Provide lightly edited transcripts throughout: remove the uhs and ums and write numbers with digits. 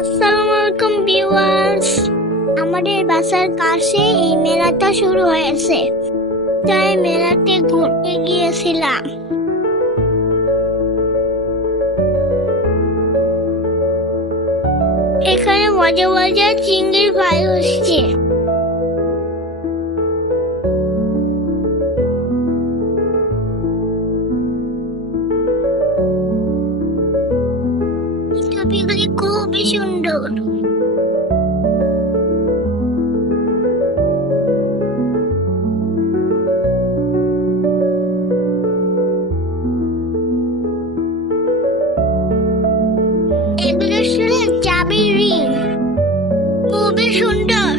আসসালামু আলাইকুম ভিউয়ার্স, আমাদের বাসার কাছে এই মেলাটা শুরু হয়েছে, তাই মেলাতে ঘুরতে গিয়েছিলাম। এখানে মজা মজা চিংড়ির ফ্রাই হচ্ছে। ছবিগুলি খুবই সুন্দর। এগুলো ছিল চাবির রিং, খুবই সুন্দর।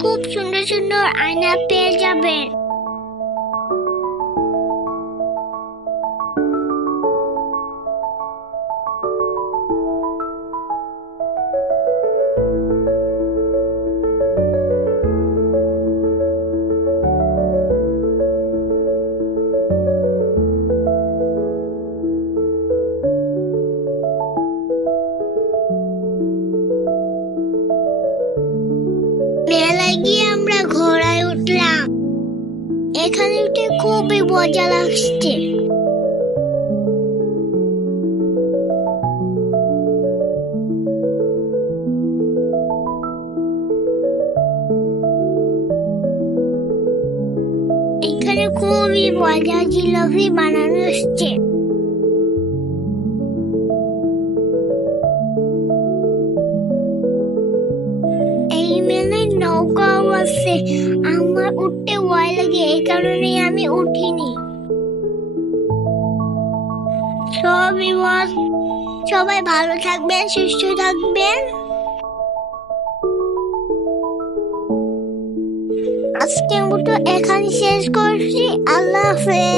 খুব সুন্দর সুন্দর আয়না পেয়ে যাবেন। মেলায় গিয়ে আমরা ঘোড়ায় উঠলাম। এখানে উঠে খুবই মজা লাগছে। এখানে খুবই মজা জিলাপি বানানো হচ্ছে। এই মেলায় নৌকাও আছে, আমার উঠতে ভয় লাগে, এই কারণে আমি উঠিনি। সবাই ভালো থাকবেন, সুস্থ থাকবেন। আজকের মতো এখানে শেষ করছি। আল্লাহ হাফেজ।